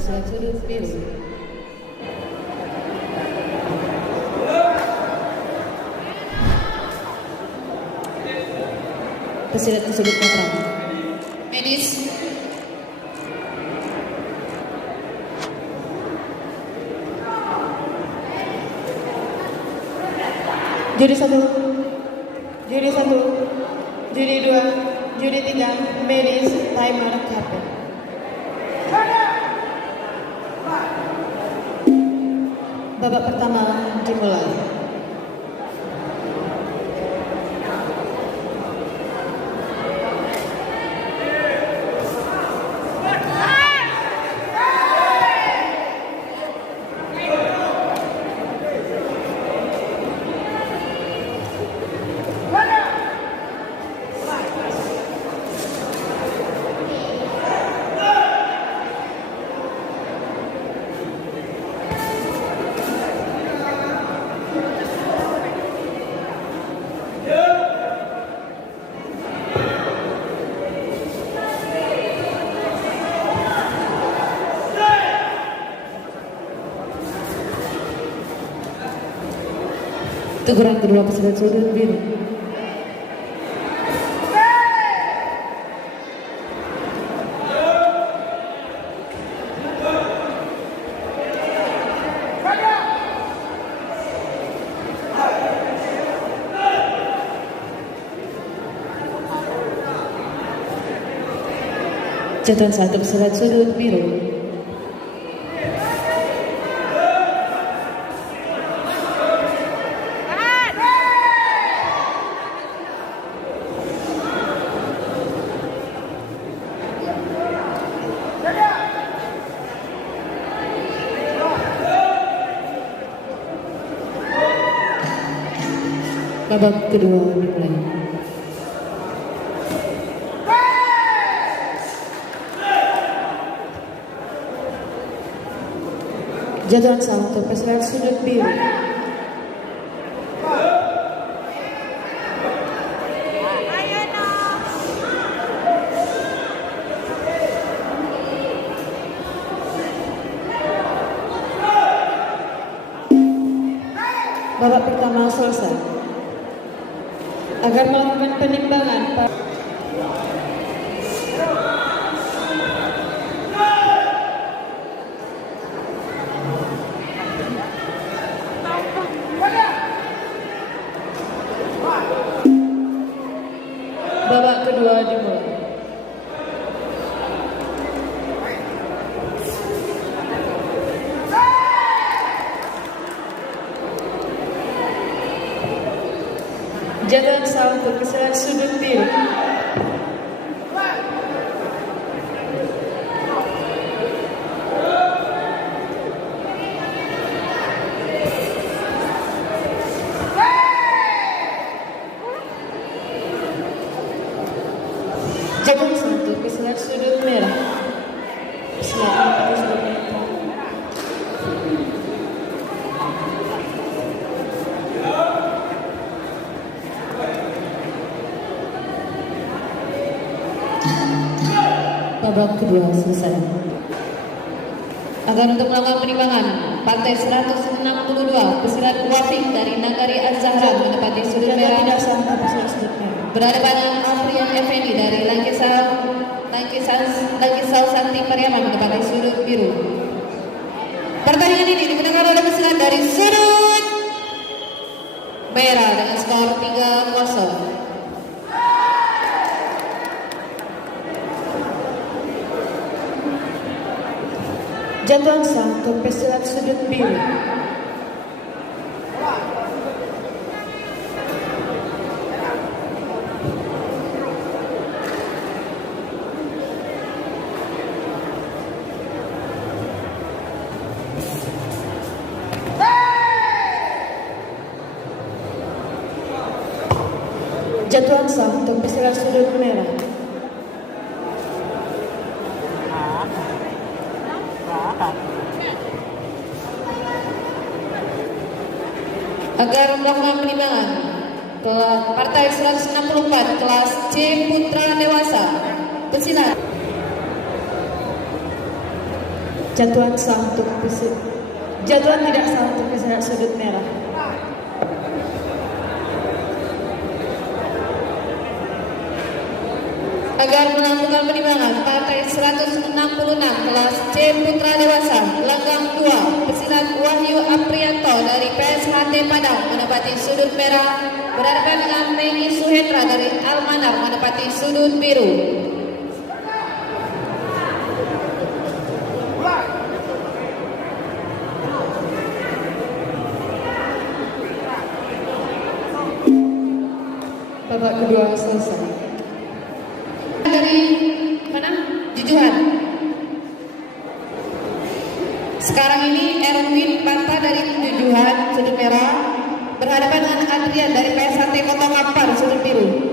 pesilat sudut biru. Pesilat ke sudut netral. Medis. Juri 1, juri 1, juri 2, juri 3, medis, timer, kapten. Babak pertama dimulai. Teguran kedua pesilat sudut biru. Jatuhan 1 pesilat sudut biru. Babak kedua dimulai. Jatuhan 1 pesilat sudut biru. Babak pertama selesai. Agar melakukan penimbangan, babak kedua dimulai. Jatuhan 1 pesilat sudut biru. Jatuhan 1 pesilat sudut merah. Pesilat sudut merah. Babak kedua selesai. Agar untuk melakukan penimbangan, partai 162 pesilat Wafik dari Nagari Az-Zahra menempati sudut merah. Tidak sampai pesilat sudut merah. Berhadapan dengan Afrian Effendi dari Lankisau Santi Pariaman menempati sudut biru. Pertandingan ini dimenangkan oleh pesilat dari sudut merah dengan skor 3-0. Jatuhan 1 pesilat sudut biru. Jatuhan 1 pesilat sudut merah. Agar melakukan penimbangan, partai 164 kelas C Putra Dewasa pesilat Jatuhan sah untuk jatuhan tidak sah untuk peserta sudut merah. Agar melakukan penimbangan partai 166 kelas C Putra Dewasa gelanggang 2 pesilat Wahyu Aprianto dari PSHT Padang menempati sudut merah berhadapan dengan Megi Suhendra dari Almanar menempati sudut biru. Babak kedua selesai. Dari mana? Jujuhan. Sekarang ini Erwin Panta dari Jujuhan sudut merah berhadapan dengan Adrian dari PSHT Kota Kampar sudut biru.